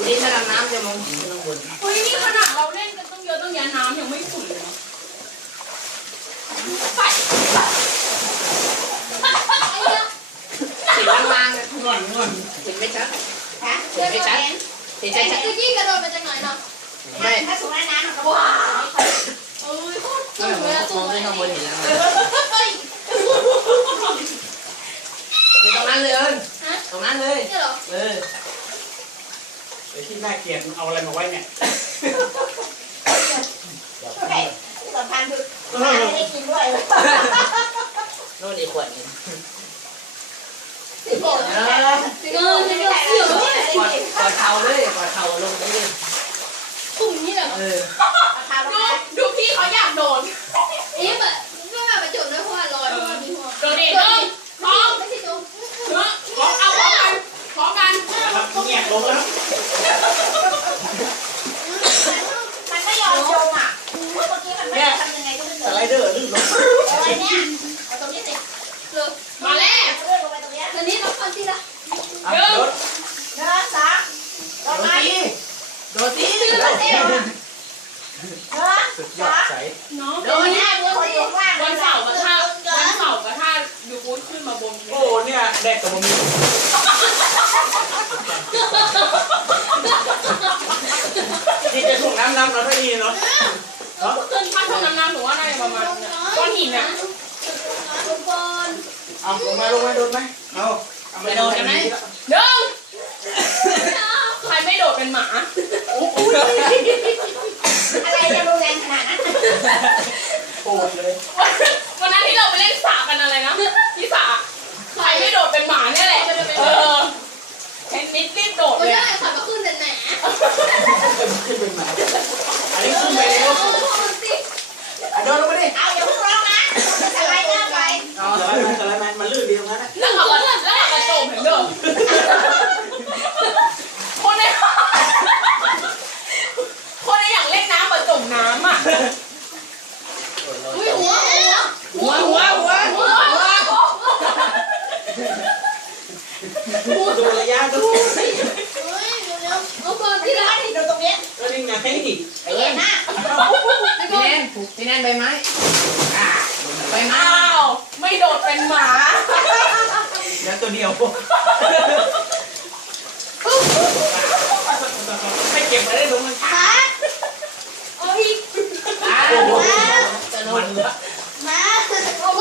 นี่ถ้าดำน้ำจะมองเห็นข้างบนเฮ้ยนี่ขนาดเราเล่นกันต้องเยอะต้องแยะน้ำยังไม่ขุ่นเลยไปติดล่างๆนะง่อนเห็นไหมจ๊ะเห็นไหมจ๊ะเห็นจ๊ะคือยี่กระโดดมาจากไหนเนาะไม่ถ้าสูงน้ำมันก็ว้าวโอ้ยโคตรสูงเลยสูมอง งเลขึ้ยนข้างบนเห็นแล้วอยู่ตรงนั้นเลยตรงนั้นเลยนี่เหรอเออไอ้ที่น่าเกลียดเอาอะไรมาไว้เนี่ยโอเคที่สำคัญคือไม่ได้กินด้วยโน่นอีกขวดนึงสิบโมงสิบโมงไม่ได้เลยกอดเท้าเลยกอดเท้าลงไปเลยกลุ่มนี้เหรอเออดูพี่เขาอยากโดดเอ๊ะแบบไม่แบบประจุด้วยเพราะว่าลอยเพราะว่ามีหัวโดดดิน้องไม่ใช่จุ๊บขอเอาขอกันนะครับเงียบลงแล้วมันไม่ยอมจมอ่ะเมื่อกี้มันไม่ทำยังไงก็ไม่สไลเดอร์ลื่นลงอะไรเนี่ยเอาตรงนี้สิคือมาแล้วเลื่อนลงไปตรงนี้ตอนนี้เราฟันที่ละโดดเนื้อสามโดนไหมโดดตีชื่อมันเองนะเนื้อสุดยอดใสน้องโดนแน่เนื้อคนอยู่ข้างวันเสาร์กับท่ายูฟูดขึ้นมาบนโอ้เนี่ยแดกกับบะหมี่ที่จะส่งน้ำเราถ้าดีเนาะเนาะขึ้นถ้าทำน้ำหนูว่าน่าจะประมาณก้อนหินอ่ะทุกคนเอาลงมาโดนไหมเอาไปโดดกันไหมเดินใครไม่โดดเป็นหมาอะไรจะรุนแรงขนาดนั้นโอ้ยเลยวันนั้นที่เราไปเล่นสากันอะไรนะที่สาใครไม่โดดเป็นหมาเนี่ยแหละเทนนิสรีบโดดไม่เลยได้ขับมาขึ้นแต่แหนขึ้นเป็นหมาอันนี้ขึ้นไปแล้วโดนลงมาดิเอาอย่าเพิ่งร้องนะจะสไลด์หน้าไปเอาอะไรมันลื่นดีตรงนั้นนะแล้วเขากระโจมเห็นเดิมคนในอยากเล่นน้ำมาจมน้ำอ่ะอุ้ยหัวดูระยะดูเฮ้ยเร็วเอาก่อนที่ร้านที่ดูตรงนี้ก็นี่ไงไม่เห็นหน้าพี่แนนใบไม้ใบไม้อ้าวไม่โดดเป็นหมาแล้วตัวเดียวให้เก็บมาได้ลงมันขาโอ้ยมันละมาโอ้โห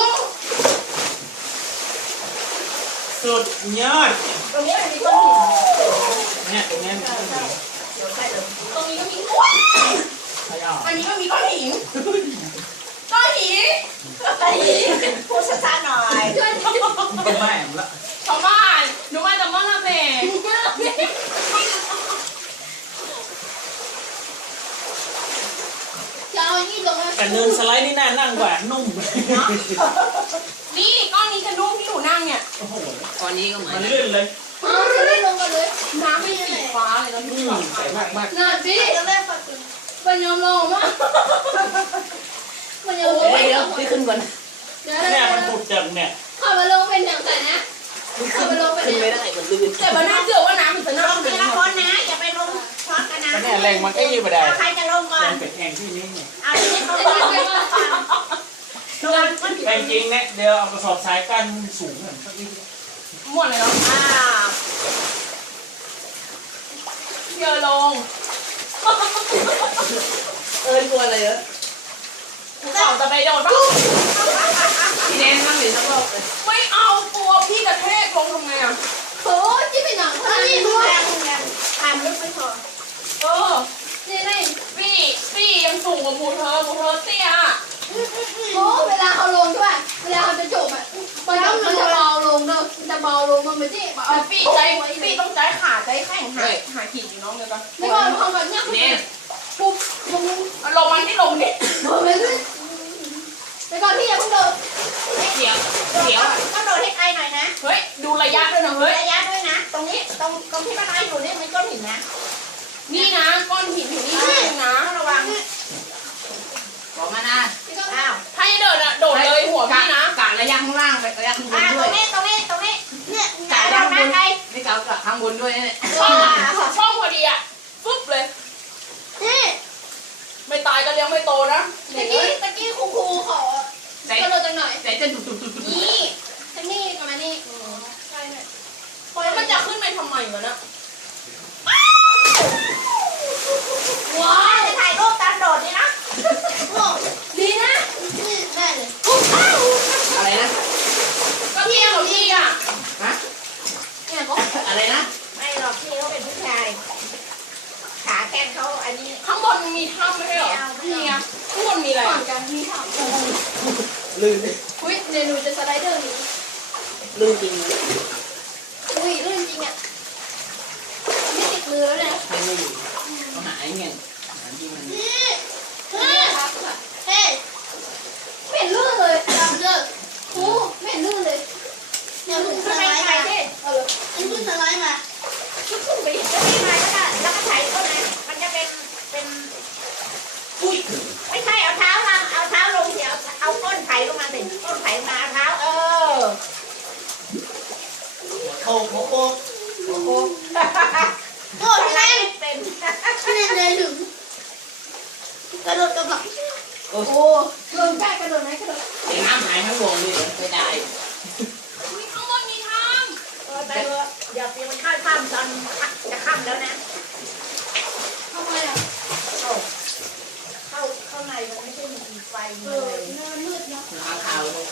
สุดยอดตรงนี้มันมีก้อนหินเนี่ยตรงนี้มันเดี๋ยวใส่เลยตรงนี้ก็มีใครเอาอันนี้ก็มีก้อนหินก้อนหินไอ้พูดช้าๆหน่อยต้นไม้ละชาวบ้านหนูมาจากมอนาเบะจะเอานี่ลงมาแต่เนินสไลด์นี่น่านั่งกว่านุ่มนี่ก้อนนี้จะนุ่มที่หนูนั่งเนี่ยโอ้โหตอนนี้ก็เหมือนมันลื่นเลยเอาจะไม่ลงกันเลยน้ำไม่ใช่สีฟ้าเลยตอนที่หลังใสมากมากน่าพี่จะแม่ฝักตึงมันยอมลงมากมันยอมลงเดี๋ยวพี่ขึ้นก่อนเดี๋ยวเนี่ยมันปุดจังเนี่ยขับมาลงเป็นอย่างไรนะขับมาลงเป็นขึ้นไม่ได้มันลื่นแต่มันน่าเชื่อว่าน้ำมันจะลน่างทีละคนนะอย่าไปลงช็อตกันนะก็เนี่ยแรงมันก็ยืดไปได้ใครจะลงก่อแรนงเป็ดแองที่นี่เนี่ยเอาที่นี่เขาก่อนไปก่อนแต่จริงเนี่ยเดี๋ยวเอากระสอบทรายกั้นสูงเหมือนสักนิดหมดเลยเนาะเยอะลงกลัวเลยเหรอเขาจะไปโดดปะพี่แนนนั่งอยู่สักรอบเลยไม่เอาตัวพี่กระแทกลงทำไงอ่ะโอ้ยที่เป็นหนังท่านี่ด้วยทำลึกไม่พอ นี่นี่พี่ยังสูงกว่าหมูเธอเตี้ยโอ้เวลาเขาลงใช่ป่ะเวลาเขาจะจบอ่ะมันจะเบาลงเนอะมันจะเบาลงมันไม่ใช่เบาแต่พี่ต้องใช้ขาใช้แข้งหาหินอยู่น้องเลยปะไม่ก่อนพอแบบเนี้ยแนนปุ๊บลงลงมันที่ลงดิลงเลยแต่ก่อนที่อย่าเพิ่งโดดเสียวต้องโดดให้ไกลหน่อยนะเฮ้ยดูระยะด้วยนะเฮ้ยระยะด้วยนะ ตรงนี้ตรงที่ป้าน้อยอยู่นี่มันก้อนหินนะนี่นะก้อนหินอยู่นี่นะต้องระวังบอกมานะอ้าวถ้าจะโดดเลยหัวพี่นะกะระยะข้างล่างไประยะข้างบนตด้รวยงนี้เนี่ยกะไกลระยะเราข้างบนะนไกลไม่กะข้างบนด้วยเนี่ยช่องพอดีอ่ะจังหน่อยแต่จะดุดนี่ทั้งนี้กับมันนี่ใช่เนี่ยแล้วมันจะขึ้นไปทำไมวะเนี่ยว้าวจะถ่ายรูปตามโดดนี่นะดีนะนี่แม่เลยอะไรนะก็เที่ยวพี่อ่ะฮะเนี่ยก็อะไรนะไม่หรอกพี่เขาเป็นผู้ชาย ขาแข้งเขาอันนี้ข้างบนมีถ้ำไม่ใช่เหรอนี่ไงข้างบนมีอะไรก่ออ่ะนกันมีถามลื่นอุ้ยเดี๋ยวหนูจะสไลเดอร์นี้ลื่นจริงอุ้ยลื่นจริงอ่ะไม่ติดมือแล้วเนี่ยไม่อยู่เขาหายเงี้ยหาที่มันนี่เฮ้ยเฮ้ยไม่เห็นลื่นเลยดำเลยโอ้ไม่เห็นลื่นเลยเดี๋ยวหนูสไลด์มาเอาเลยอันนี้สไลด์มาขึ้นไปก็ไม่มาแล้วก็ถ่ายเขานะมันจะเป็นอุ้ยไม่ใช่เอาเท้ามาเอาเท้าลงเดี๋ยวเอาก้นไถลงมาสิก้นไถมาเอาเท้าโค้งโค้งโอ้พี่แม่เป็นพี่เนยเลยถึงกระโดดกระบะโอ้โอ้ลงได้กระโดดไหมกระโดดเห็นน้ำหายทั้งวงเลยไม่ได้มีข้างบนมีถ้ไปเถอะอย่าเปียมันข้ามตอนจะข้ามแล้วนะทำไมอ่ะเข้าในมันไม่ใช่มีไฟเอเลอย หน้ามืดเนาะขาขาวเลย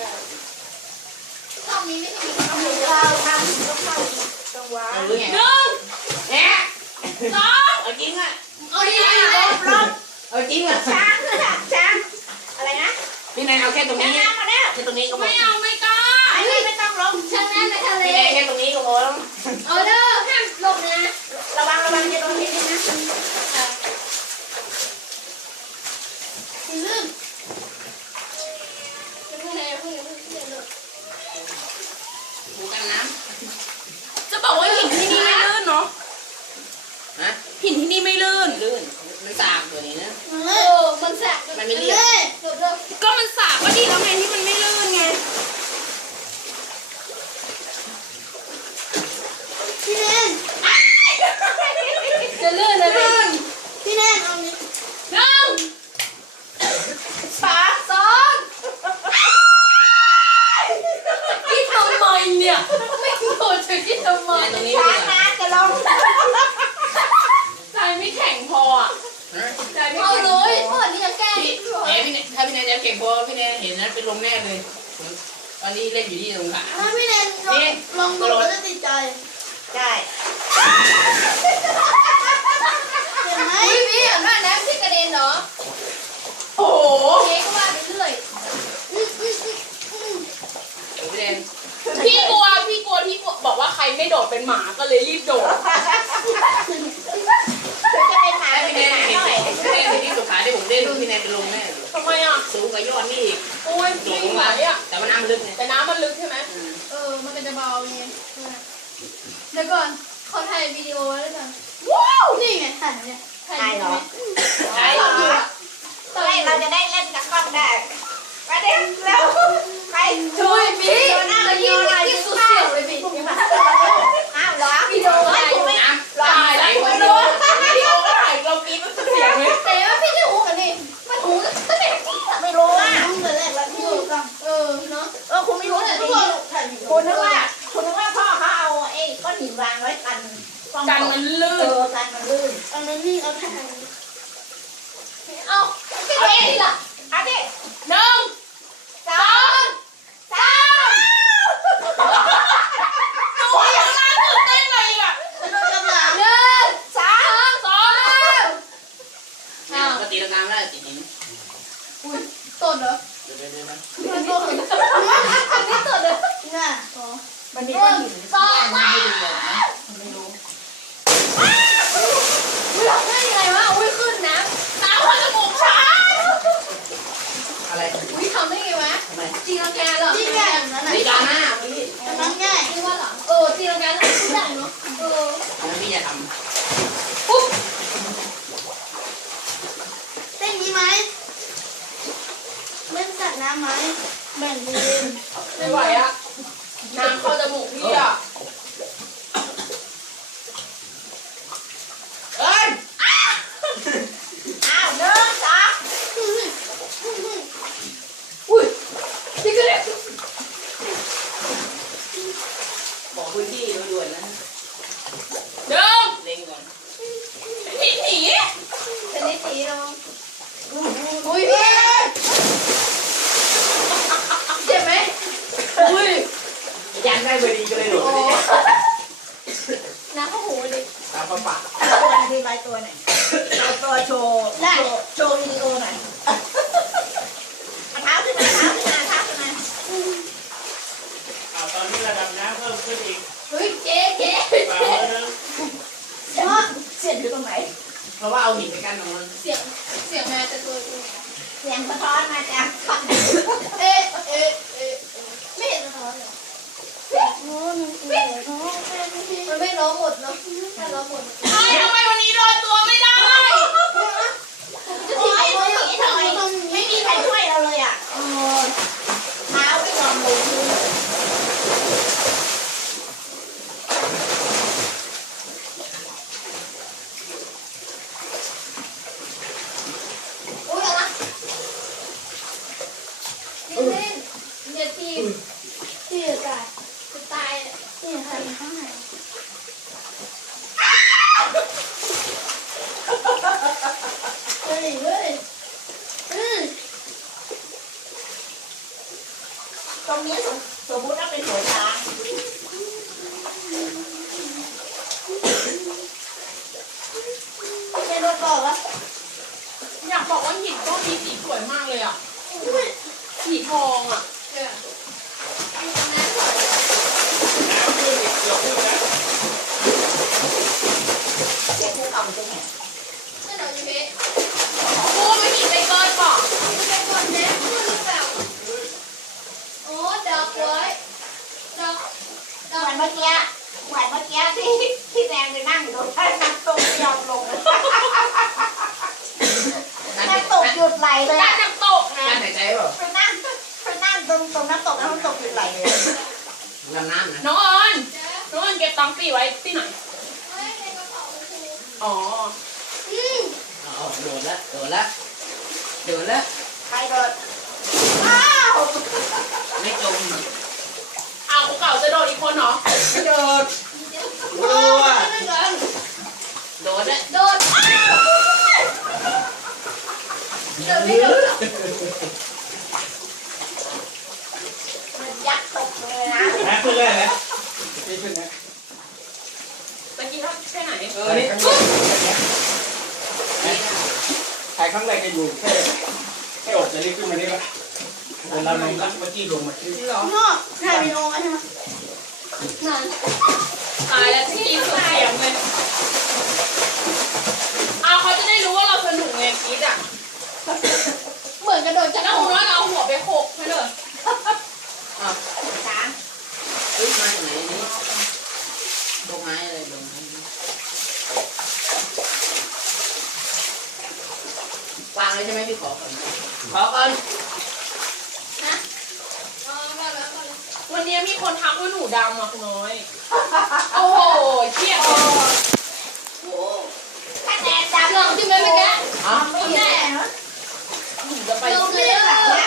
รอบนี้ไม่ใช่มีต้องมีเราทำต้องเข้าต้องว้าเอาหรือไงำหนึ่งแหะสองเอาจริงอ่ะเอาดีลบเอาจริงอ่ะช้างเลยอะช้างอะไรนะพี่นายเอาแค่ตรงช้างนี้น้ำมาแล้วแค่ตรงนี้ก็พอไม่เอาไม่กล้าไม่ต้องลงช่างนั้นในทะเลพี่นายแค่ตรงนี้ก็พอแล้วเอาเด้อห้ามลงนะระวังจะโดนนิดนึงนะคุณลืมเพิ่งเลยเพิ่งเลยดูกันน้จะบอกว่าหินที่นี่ไม่ลื่นเนาะำฮะหินที่นี่ไม่ลื่นลื่นมันสากตัวนี้นะเออมันแสบเดือดก็มันสากก็ดีแล้วไงที่มันไม่ลื่นไงพี่เนนจะลื่นเลยพี่เนนเอานี้หนึ่งสองที่ทำไมเนี่ยไม่โดนจะที่ทำไมตรงนี้ช้าดีงกว่าน้ำจะลงใจไม่แข็งพออ่ะใจไม่เอาแข็งเลพอยเปิดนี่ยังแก้พี่แหมพี่นายถ้าพี่นายจะเก่งพอพี่นายเห็นนั้นเป็นลมแน่เลยตอนนี้เล่นอยู่ที่ตรงขาถ้าพี่เนนลองดูแล้วจะติดใจใช่เห็นไหมพี่เห็นว่าน้ำที่กระเด็นเหรอโอ้โหเจ๊ก็ว่าไปเรื่อยพี่นายพี่กลัวที่บอกว่าใครไม่โดดเป็นหมาก็เลยรีบโดดจะเป็นหมาถ้าเป็พี่นนายหมาเห็นหน่อยพี่นายเห็นที่ตรงขาที่ผมเล่นพี่นายเป็นลมแน่ทำไมอ่ะสูงกว่ายอดนี่อีกโอ้ยโดพี่ดลงไหวมาอ่ะแต่ว่าน้ำลึกไงแต่น้ำมันลึกใช่ไหมมันเป็นจะเบาไงเดี๋ยวก่อนเขาถ่ายวิดีโอไว้แล้วกันว้าวนี่ไงถ่ายเนี่ยใช่เหรอใช่ตอนอยู่อะเฮ้ยเราจะได้เล่นกับกล้องได้ประเด็นแล้วใครช่วยพี่โดนหน้าเราเรายิโยงนอะไรยิงสุสุดดเสีเสียยว วเลยพี่อ้าวเหรอวิดีโอถ่ายน้ำตายแล้วคุณรู้วิดีโอก็ถ่ายเรากินมันเสียงเลยแต่ว่าพี่จะหูกันนี่มันหูตั้งแต่ที่ไม่รู้อ่ะตั้งแต่แรกแล้วพี่เนาะคุณไม่รู้แต่ทุกที่คนถ่ายวิดีโอคุณนึกว่าพ่อเขาเอาไอ้ก้อนหินวางไว้กันกันมันลื่นกันมันลื่นเอานั้นนี่เอาถ่ายเอาพี่เองล่ะเอาดิหนึ่งสองสามดูอย่างน่าตื่นเต้นเลยอ่ะ 1 2 สองปกติเราตามได้ติดหินอุ้ยตดเหรอเดี๋ยวมันตดเหรอนี่ตดเหรอน่ะอ๋อมันมีก้อนหิน 2 ไม่ดูเลยนะไม่รู้อุ้ยทำได้ยังไงวะอุ้ยขึ้นนะน้ำเข้าจมูกฉันอะไรอุ้ยทำได้ไงวะทำไมจีรังแกเหรอจีรังแกอย่างนั้นนี่นะจานหน้าพี่อันนั้นง่ายที่ว่าหลังจีรังแกน่าจะได้เนาะแล้วพี่จะทปุ๊บเต้นนี้ไหมเล่นสัตว์น้ำไหมแบ่งทีมไม่ไหวอ่ะน้ำเข้าจมูกพี่อ่ะำเอ้ยอ้าวหนึ่งสองอุ้ยลายตัวหน่อยเอาตัวโชว์วิดีโอหน่อยเอาเท้าขึ้นมาเท้าขึ้นมาเท้าขึ้นมาตอนนี้ระดับน้ำเพิ่มขึ้นอีกเฮ้ยเจ๊ฝ่ามือนึงเสียงอยู่ตรงไหนเพราะว่าเอาหินไปกั้นตรงนั้นเสียงมาแต่ตัวเสียงสะท้อนมาจากฝั่งไม่เห็นร้อนเลยมันไม่ร้อนหมดเนาะถ้าร้อนหมดทำไมวันนี้โดนตัวไม่ได้จะโอ้ถีบยไว้อย่างนี้ทำไมไม่มีใครช่วยเราเลยอ่ะเท้าไม่ยอมลงพื้นโอ้ยอะไรเล่นอย่าทีบที่จะตายเนี่ยใครข้างไหนเฮ้ยตรงนี้สมมติว่าเป็นหัวช้างเป็นรถบอกว่าอยากบอกว่าหินก้อนนี้สีสวยมากเลยอ่ะสีทองอ่ะน้ำขึ้นอีกเกือบขึ้นแล้วเสียงภูเขาจริงไงนั่นเราจะเป๊ะโอ้ไม่หินไปเกินป่ะไปก่อนเจ๊พูดหรือเปล่าโอ้ดักไว้ดักเหมือนเมื่อกี้ที่แดงไปนั่งอยู่ตรงนั้นน้ำตกไม่ยอมลงน้ำตกหยุดไหลเลยการน้ำตกนะกั้นหายใจเปล่าไปนั่งตรงน้ำตกหยุดไหลเลยลำน้ำนะน้องเอิญน้องเอิญเก็บตังค์ปีไว้ที่ไหนไม่ในกระเป๋าครูอ๋อโดดแล้วโดดแล้วโดดแล้วใครโดนอ้าวไม่จมอ้าวกูเก่าจะโดนอีกคนเหรอไม่โดดโอ้ยไม่เกินโดดแล้วโดนโดนไม่โดนหรอกมันยักษ์ตกเลยนะน้ำขึ้นเลยนะนี่ขึ้นนะตะกี้ท่าแค่ไหนนี่ถ่ายครั้งแรกจะอยู่แค่อดแต่นี่ขึ้นมานี่ละเวลาลงแล้วเมื่อกี้ลงมาขึ้นนี่หรอนอกถ่ายวิดีโอไว้ใช่ไหมนั่นตายแล้วตะกี้สุดเสียงเลยอ้าวเขาจะได้รู้ว่าเราสนุกไงคิดอ่ะเหมือนกระโดดจากแล้วคุณว่าเราหัวไปโขกให้เลยอ้าวช้างเฮ้ยมาจากไหนนี่ดอกไม้อะไรดอกไม้วางเลยใช่ไหมพี่ขอก่อนขอก่อนนะอ๋อมาแล้ววันนี้มีคนทักว่าหนูดำอ่ะคุณน้อย โอ้โหเครียดโอ้คะแนนจากลองจิ้มไหมเมื่อกี้อ้าวไม่แน่นะหนูจะไปลองไม่เลยได้หลัอ่ะงนะ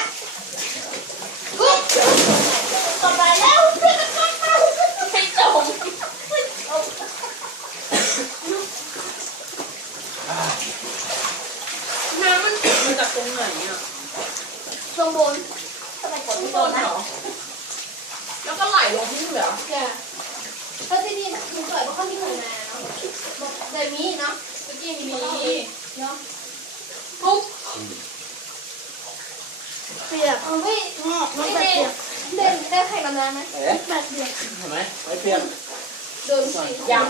ต่อไปแล้วให้จมน้ำมันมาจากตรงไหนอ่ะลงบนทำไมกดข้างไม่บโดนนนะเหรอ แล้วก็ไหลลงที่เหลือแกถ้าที่นี่คุณเกิดว่าเขามีหนูนาเนาะแต่มีเนาะเมื่อกี้มีมีเนาะปุ๊บเปียกไม่แบบเปียกได้ใครกับน้ำไหมแบบเปียกเห็นไหมไม่เปลี่ยนโดนสิยัง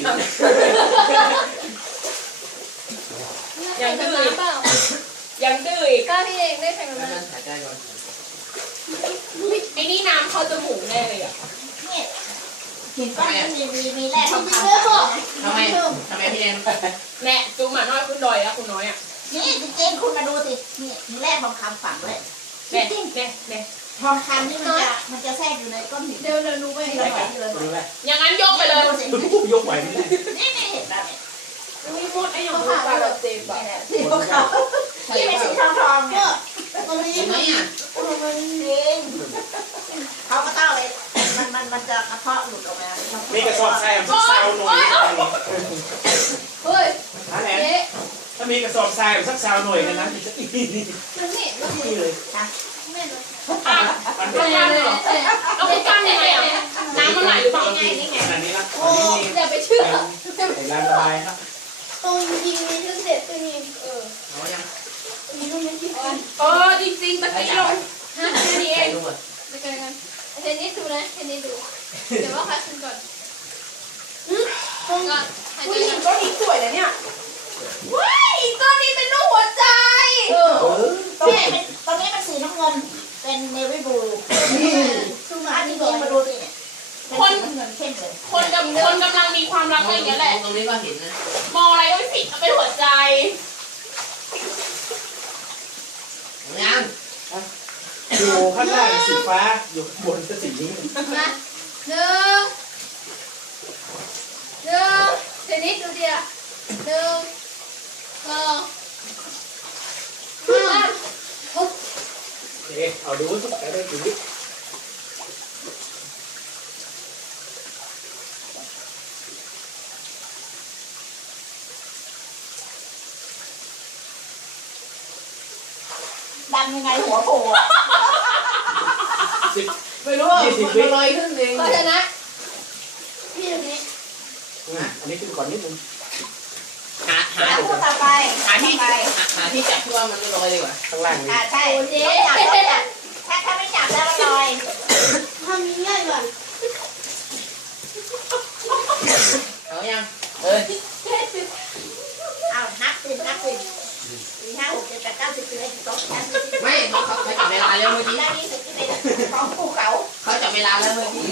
ยังกับน้ำเปล่ายังดื้ออีกกล้าพี่เองได้ใครกับแล้วน้นั่นถ่ายใจก่อนไอ้นี่น้ำเข้าจมูกแน่เลยอ่ะเนี่ยเห็นก้อนมีแร่ทองำคำเลือกบอกทำไมพี่แดงแน่จูหมาน้อยขึ้นดอยแล้วคุณน้อยอ่ะนี่จริงๆคุณมาดูสินี่มีแร่ทองคำฝังด้วยแน่แน่ทองคำนี่มันจะแทรกอยู่ในก้อนหินเดี๋ยวรู้ไปที่เราใส่ที่เราดูไหมอย่างนั้นยกไปเลยดูสิยกไหวไหมนี่เห็นแล้วเนี่ยอุ้ยหมดไอ้หยองลูกปลาเราเจ็บอ่ะนี่แหละที่ทองคำที่เป็นสีทองๆเนี่ยตอนนี้เห็นไหมอ่ะจริงเขาก็ต้องเลยมันจะกระเทาะหลุดออกมานี่กระสอบทรายสักซาวหน่อยเฮ้ยนั่นแหละเจ๊ถ้ามีกระสอบทรายสักซาวหน่อยกันนะจะอีมันนี่มันนี่เลยไม่เลยอ่ะมันทำงานเหรอเอาไปกั้นยังไงอ่ะน้ำมันไหลหรือเปล่านี่ไงขนาดนี้ละโอ้อย่าไปเชื่อไอ้ร้านระบายนะตรงยิงมีทั้งเด็ดจะมีเอายังมีลูกนี้กี่คนจริงๆตะกี้ลงแค่นี้เองดูอ่ะไปเจอกันเทนนิสดูนะเทนนิสดูเดี๋ยวว่าใครขึ้นก่อนตรงก่อนใครผู้จะหญิยิงงก็นี้สวยนะเนี่ยว้ายตัวนี้เป็นรูปหัวใจตรงนี้เป็นสีน้ำเงินเป็นเนวี่บลูชูมาอันที่นี้ก่อนมาดูสิเนี่ยเป็นสีน้ำเงินเข้มเลยคนกำลังมีความรักอะไรอย่างเงี้ยแหละตรงนี้ก็เห็นนะมองอะไรก็ไม่ผิดเอาเป็นหัวใจเอายังอยู่ข้างล่างสีฟ้าอยู่ข้างบนก็สีนี้มาหนึ่งเทนนิสดูดิอ่ะ1 2 3 โอเคเอาดูสุดไปได้ดูดิดันยังไงหัวโผล่ 10 ไม่รู้ว่า 20 มันวิลอยขึ้นเองก็ชนะพี่ตรงนี้อันนี้ขึ้นก่อนนิดนึงหาแล้วพูดต่อไปหาที่ไปหาที่จับที่ว่ามันไม่ลอยดีกว่าข้างล่างนี่ใช่ต้องจับถ้าไม่จับแล้วมันลอยทำง่ายก่อนเอายังเอ้ยเอานับสิ4 5 6 7 8 9 10 11 12 ไม่เขาจับเวลาแล้วเมื่อกี้ 13 14 15 ของภูเขาเขาจับเวลาแล้วเมื่อกี้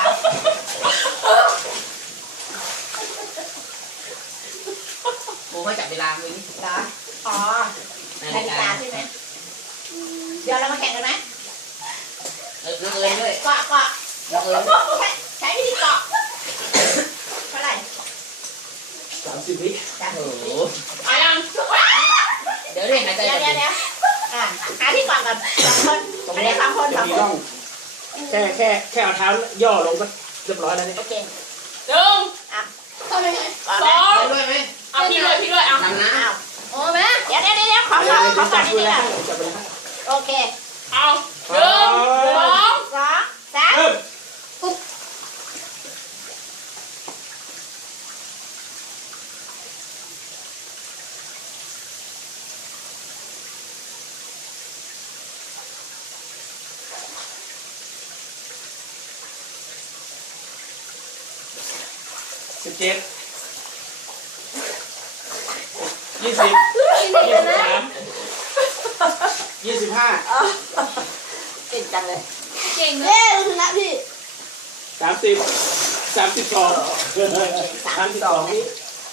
โอ้เขาจับเวลาเมื่อกี้เหรออ๋อนานาฬิฬิกากาใช่ไหมเดี๋ยวเรามาแข่งกันไหมน้องเอิญด้วยเกาะน้องเอิญใช้วิธีเกาะเท่าไหร่ 30 วิโอ้โหเอายังเดี๋ยวเรียนหายใจเดี๋ยวก่อนหาที่เกาะกัน2 คนตรงอันนี้นี้2 คนจะ 2 มีคนร่องแค่เอาเท้าย่อลงก็เรียบร้อยแล้วเนี่ยโอเคหนึ่งเข้าไปไหนเกาะสนะองไปด้วยไหมเอาพี่ด้วยเอาทำนะอ้าวโอ้แม่เดี๋ยวขอก่อนนิดนึงก่อนจับเวลาโอเคเอาหนึ่งสอง 2 3 เริ่ม 17 20 23 เก่งจังเลยเก่งเลยเราชนะพี่ 25 32 32วิ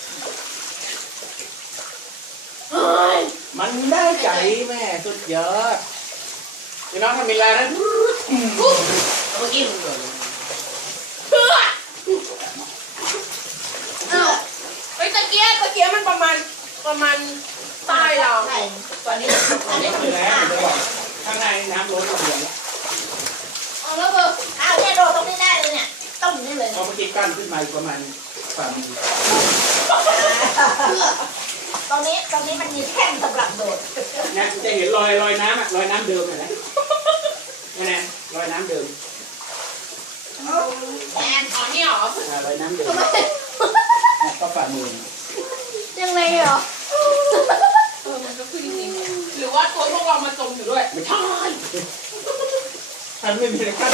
มันได้ใจแม่สุดยอดพี่น้องทำเวลานั้นเมื่อกี้มึงโดนเพื่ออ้าวไอ้ตะเกียบมันประมาณใต้เราใช่ตอนนี้ไปแล้วเดี๋ยวบอกข้างในน้ำล้นระเบียงแล้วเอาแล้วเบอร์อ้าวเนี่ยโดดตรงนี้ได้เลยเนี่ยต้มนี่เลยพอเมื่อกี้กั้นขึ้นมาอีกประมาณฝ่ามือเพื่อตรงนี้มันมีแท่นสำหรับโดดเนี่ยจะเห็นรอยน้ำอ่ะรอยน้ำเดิมเห็นไหมนี่นะรอยน้ำเดิมแอนอ๋อนี่เหรอรอยน้ำเดิมทำไมก็ฝ่ามือยังไงเหรอมันก็คือจริงๆหรือว่าตัวพวกเรามาจมอยู่ด้วยไม่ใช่มันไม่มีอะไรกั้น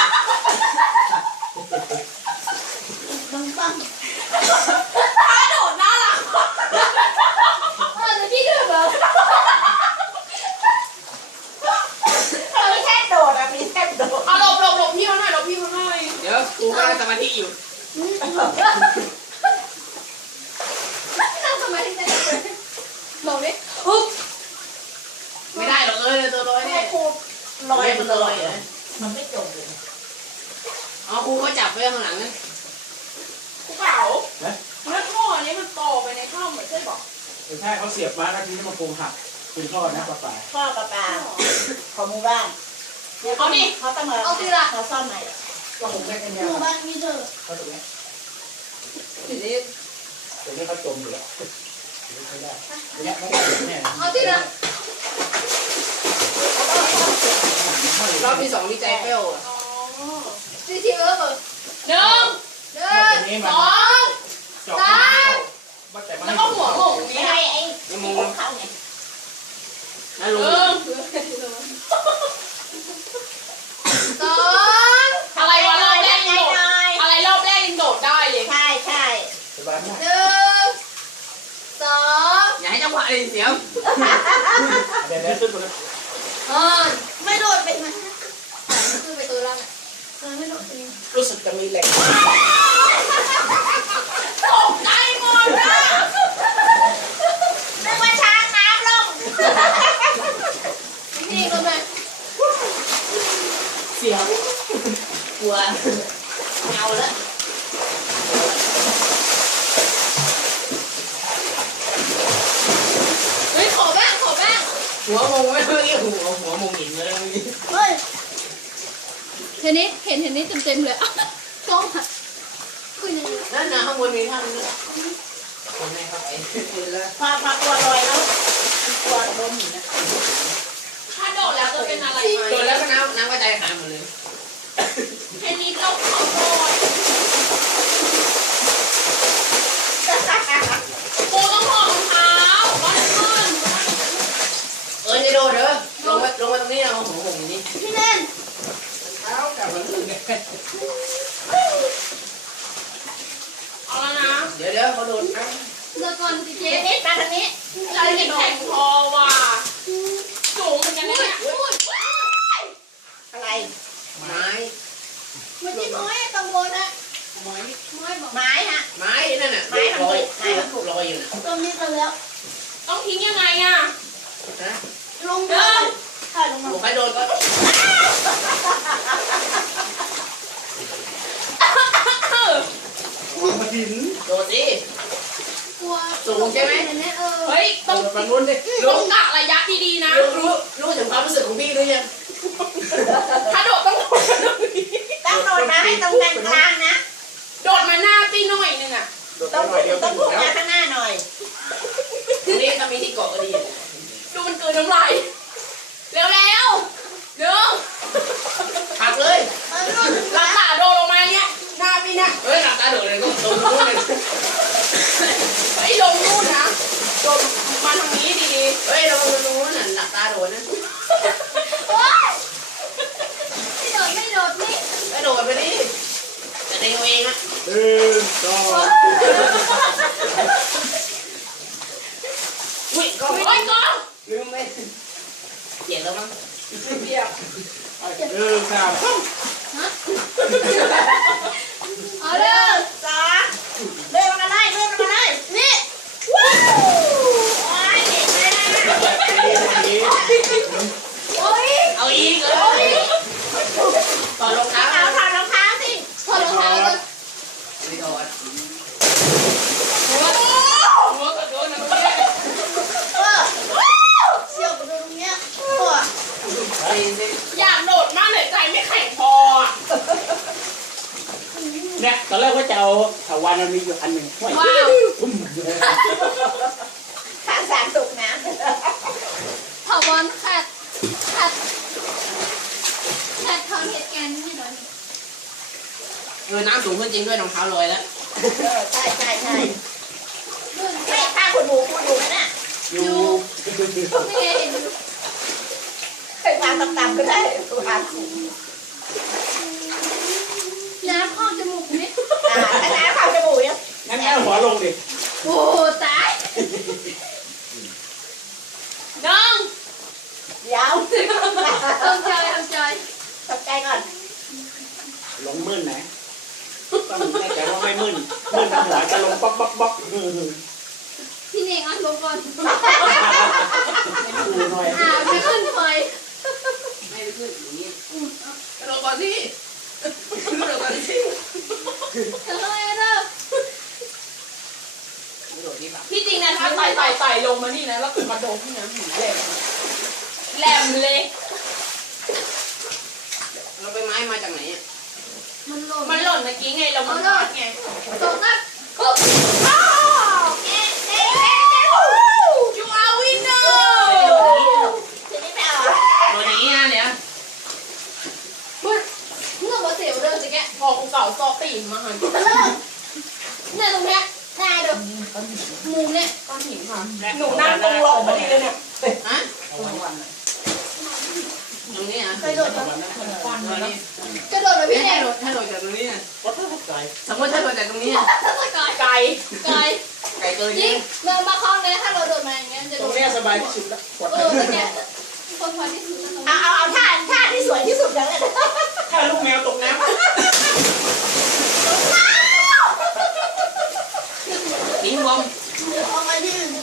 บังบังถ้าโดดน่ารักแล้วพี่เดือดเหรอมีแท่นโดดอะมีแท่นโดดเอาหลบพี่เขาหน่อยพี่เขาหน่อยเดี๋ยวกูก็สมาธิอยู่นั่งสมาธิได้บอกดิอุ๊บไม่ได้หรอกตัวลอยให้เนี่ยครูลอยมันลอยเหรอมันไม่จมเลยอ๋อครูเขาจับไว้ข้างหลังนะกูเปล่าแล้วท่อนี้มันต่อไปในถ้ำเหมือนใช่ปะใช่เขาเสียบมาแล้วทีนี้มาโครงหักเป็นท่อนะปลาปลาพ่อปลาปลาของหมู่บ้านเอาดิเขาต้องมาเขาซ่อมใหม่ก็คงได้แค่หนี้มู่บ้านมีเธอเขาตรงนี้ทีนี้ตรงนี้เขาจมอยู่แล้วไม่ได้เนี่ยไม่ได้แน่เอาที่ละรอบที่2นี่ใจเป้วอ่ะอ๋อซีเออร์เบอร์หนึ่งเดินนี้สมันองจบว่าแต่มันแล้วก็หัววะไอ้เสียวเดี๋ยวขึ้นมาไม่โดดไปมันคือไปตัวล่างไม่โดดไปรู้สึกจะมีเหล็กตกใจหมดนะนึกว่าช้างน้ำลงนี่ก็มาเสียวกลัวเงาแล้วเฮ้ยขอบ้างขอบ้างหัวมงไม่เมื่อกี้หัวมงหินเลยเมื่อกี้เฮ้ยเห็นนี้เห็นนี้เต็มเลยกล้องอ่ะคือยังไงนั่นนะข้างบนมีท่านนึงคนไหนครับไอ้ปืนแล้วพาตัวลอยแล้วตัวบนอยู่นะถ้าโดดแล้วจะเป็นอะไรไหมโดนแล้วก็น้ำกระจายหายหมดเลยเทนนิสเราขอโทษกูต้องถอดรองเท้าบ้านเพื่อนจะโดนเด้อลงมาตรงนี้นะหัวมงอย่างนี้พี่แน่นเท้ากับมันเลยเอาแล้วนะเดี๋ยวเขาโดนนะเดี๋ยวก่อนสิเจ๊นิดมาทางนี้เราจะแข่งคอว่ะสูงเหมือนกันนะเนี่ยอะไรไม้มันที่น้อยตรงบนนะไม้น้อยบอกไม้ฮะไม้นั่นน่ะลอยลอยอยู่น่ะตรงนี้กันแล้วต้องทิ้งยังไงอ่ะนะลงมาถ่ายลงมาใครโดนก็หัวมาหินโดนดิกลัวสูงใช่ไหมเฮ้ยต้องฝั่งนู้นดิต้องกะระยะดีๆนะรู้ถึงความรู้สึกของพี่หรือยังถ้าโดดต้องโดดตรงนี้ต้องโดดมาให้ตรงกลางนะโดดมาหน้าพี่หน่อยนึงอ่ะต้องหน่อยเดียวต้องถึพุ่งงแล้วมาข้างหน้าหน่อยตรงนี้ถ้ามีที่เกาะก็ดีดูมันเกินน้ำลายเร็วๆเร็วหักเลยหลังตาโดดลงมาเนี่ยหน้าพี่เนี่ยเฮ้ยหลับตาโดดเลยก็ตรงนู้นเลยไอ้ลงนู่นนะโดดมาทางนี้ดีเฮ้ยเราตรงนู้นน่ะหลับตาโดดนะโอ๊ยไม่โดดไม่โดดนี่ก็โดดไปดิแต่ในตัวเองอะสองอุ้ยก็ๆโอ้ยก็ลืมไปเจ็บแล้วมั้งเปียกสามเอาเลยสองเลื่อนมาเลยเลื่อนมาเลยนี่ว้าวโอ้ยเก่งมากโอ๊ยเอาอีกเลยต่อรองเท้าเอาถอดรองเท้าสิถอดรองเท้าก่อนไม่ถอดหัวกระโดดนะเมื่อกี้เสี่ยวกระโดดตรงเนี้ยโอ้อยากโดดมากเลยใจไม่แข็งพออ่ะเนี่ยตอนแรกว่าจะเอาถาวันมันมีอยู่อันหนึ่งว้าวทุ่มทางสารสุกนะถาวรขัดทางเหตุการณ์นี่หน่อยน้ำสูงขึ้นจริงด้วยรองเท้าลอยแล้วใช่ไม่ข้าคุณหมูคุณอยู่นั่นน่ะอยู่ไม่ไงเห็นเป็นวางต่ำๆก็ได้วางสูงน้ำข้อจมูกนี่ถ้าน้ำเข้าจมูกเนี่ยงั้นแค่หัวลงดิโอ้ตายน้องเดี๋ยวทำใจตกใจก่อนลงมื่นไหนต้องแน่ใจว่าไม่มื่นมื่นหัวจะลงป๊อกป๊อกป๊อกพี่เน่งอ่ะลงก่อนดูหน่อยไม่ขึ้นไฟไม่ขึ้นอย่างนี้กระโดดก่อนสิกระโดดก่อนสิทำไมเด้อกระโดดดีป่ะที่จริงนะถ้าไต่ลงมานี่นะแล้วมาโดนที่น้ำหูแหลมเลยเราไปไม้มาจากไหนอ่ะมันหล่นมันหล่นเมื่อกี้ไงเรามันพัดไงตกนักยูอาวินเนอร์ทีนี้ไม่เอาตัวนี้นะเนี่ยเมื่อมาเสียวเดินสิแกพอกูเก่าซอปีนมาหันเนี่ยตรงเนี้ยได้เด้อมุมเนี่ยก้อนหินค่ะหนูนั่งตรงรอพอดีเลยเนี่ยฮะเอาวันวันตรงนี้นะไปโดดวันนั้นตรงนี้กระโดดเลยพี่ถ้าเน่งโดดจากตรงนี้นะก็ต้องใจสมมติถ้าโดดจากตรงนี้ไกลไก่ไกลไก่ตัวจรินี้งมาคล้องเลยถ้าเราโดดมาอย่างเงี้ยจะบายที่สุดแล้วกดเนี่ยคนพอที่สุดแล้วเอาท่าที่สวยที่สุดแล้วเนี่ยถ้าลูกแมวตกน้ำปิ้งวงเอามาที่อื่น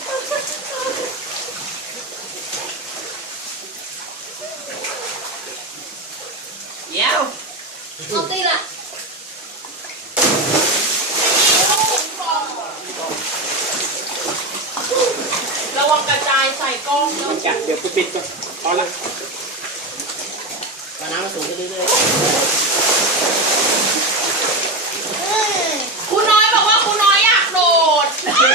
เดี๋ยวเอาตีละระวังกระจายใส่กล้องแล้วจัดเดี๋ยวกูปิดก่อนพอละตอนน้ำมันสูงขึ้นเรื่อยคุณน้อยบอกว่าคุณน้อยอยากโดด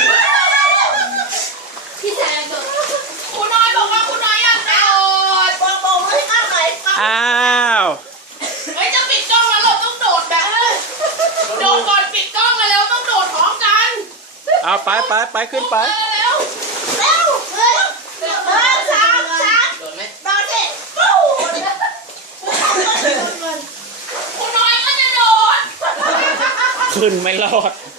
พี่ชายโดดคุณน้อยบอกว่าคุณน้อยอยากโดดบอกให้ข้ามหน่อยๆอ้าวเฮ้ยจะปิดกล้องแล้วเราต้องโดดแบบโดดก่อนปิดกล้องแล้วต้องโดดพร้อมกันเอาไปขึ้นไปเร็วเร็วเร็วสามโดนไหมนอนดิปู้คุณน้อยก็จะโดดขึ้นไม่รอด